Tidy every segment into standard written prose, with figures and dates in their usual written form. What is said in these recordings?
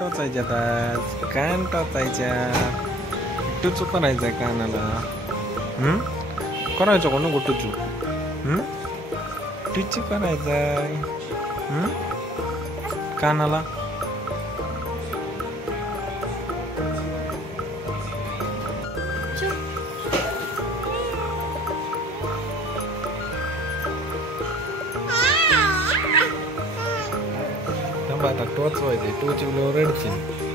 टोचायच्यात आज कान टोचायच्या टुचू करायचंय कानाला करायचं का नको टुचू टुचू करायचंय कानाला आता टोचवायचे टोचवल्यावर रडशील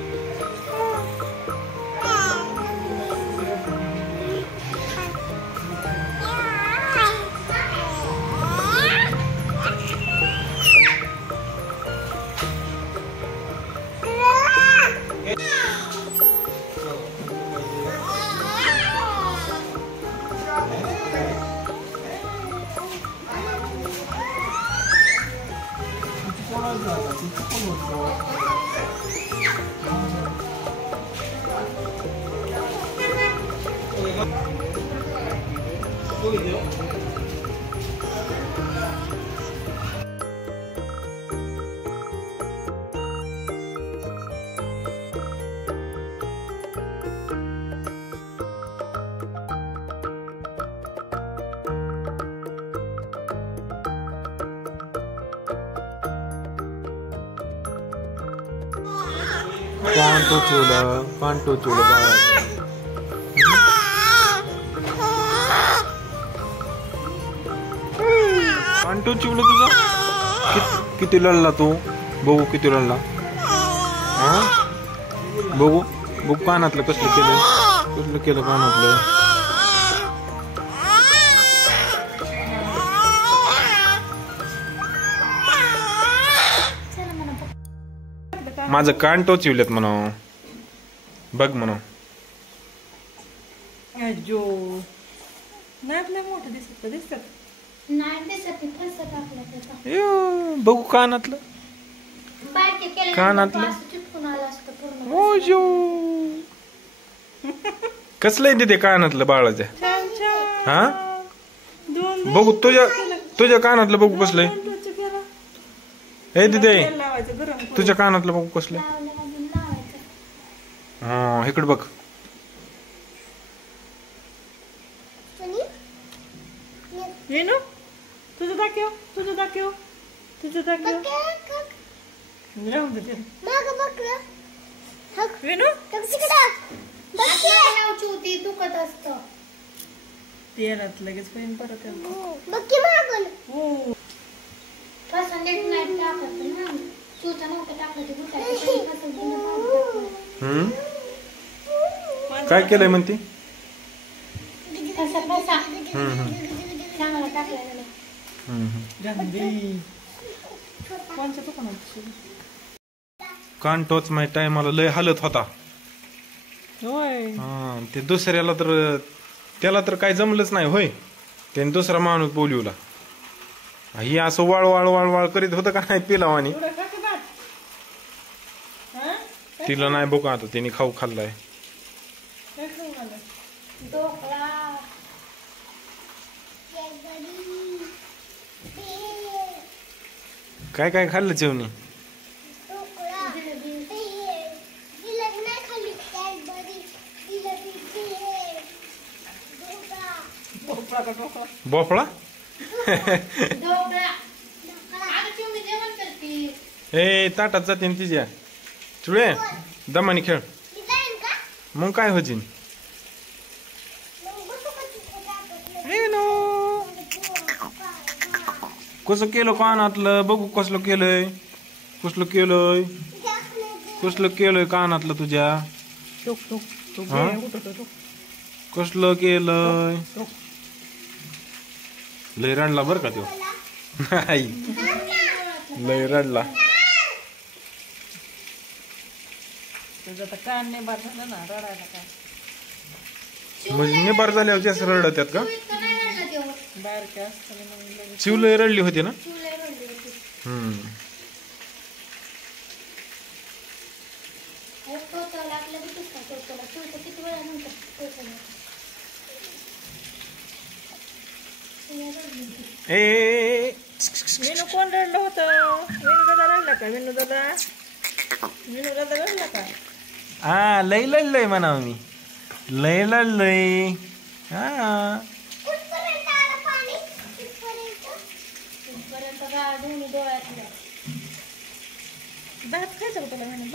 कान टोचूला कान टोचूला तुझा किती लढला तू बघू किती लढला बघू बघू कानातलं कसलं केलं कानातलं माझं कान टोचविलेत म्हणा बघ म्हणा बघू कानातलं कसलं तिथे कानातलं बाळाच्या हा बघू तुझ्या कानातलं बघू कसलंय हे तिथे तुझ्या कानातलं बघू कसलं हा इकडे बघ तुझं दाखव दुखत असत तेलात लगेच परत काय केलंय म्हणते कान टोच माहिती टायमाला लय हालत होता ते दुसऱ्याला तर त्याला तर काय जमलंच नाही होय त्याने दुसरा माणूस बोलवला ही असं वाळ करीत होतं का नाही पिलावानी तिला नाही बघा आता तिने खाऊ खाल्लाय काय काय खाल्लं जेवणी भोपळा ए ताटात जाते तिच्या चुळे दमानी खेळ मग काय होजीन कसं केलं कानातलं बघू कसलं केलंय कानातलं तुझ्या कसलं केलंय लय रडला बर का तो नाही लय रडला कान निबार झालं ना रडायला काय म्हणजे निबार झाल्यावर जास्त रडत आहेत का चिव लय रडली होती ना विनू कोण रडलं होतं विनू दादा रडला का विनू दादा विनूला तर रडला का? हा लय लय लय म्हणावं मी लय लय लय हा इथपर्यंत गाळ दोन्ही डोळ्यातल्या. भात खायचं का तुला म्हणे?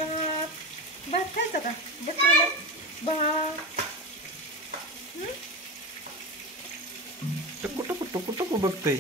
भात खायचं का बकरीला? भात. टुकू टुकू टुकू टुकू बघतय